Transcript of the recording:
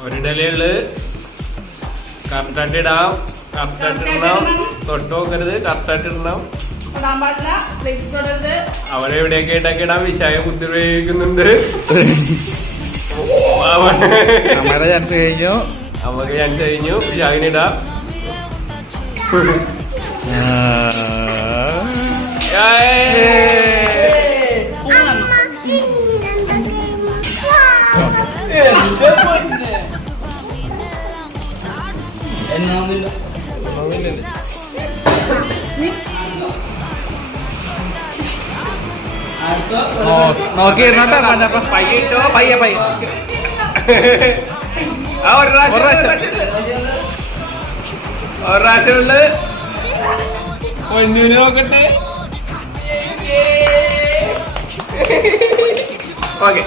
ഒരിടലുള്ളു കറക്റ്റായിട്ട് ഇടാം. കറക്റ്റായിട്ട് ഇടണം. തൊട്ട് നോക്കരുത്. കറക്റ്റായിട്ട് ഇടണം. അവിടെ എവിടെയൊക്കെ ഇട്ടൊക്കെ ഇടാം. വിശാഖ ബുദ്ധി പ്രയോഗിക്കുന്നുണ്ട്. നമ്മുടെ ചാൻസ് കഴിഞ്ഞു. നമുക്ക് ചാൻസ് കഴിഞ്ഞു. വിശാഖിനിടാം. നോക്കി പയ്യട്ടോ. പയ്യെ പയ്യെ ഒരു പ്രാവശ്യമുള്ള പൊന്നൂര് നോക്കട്ടെ. ഓക്കെ.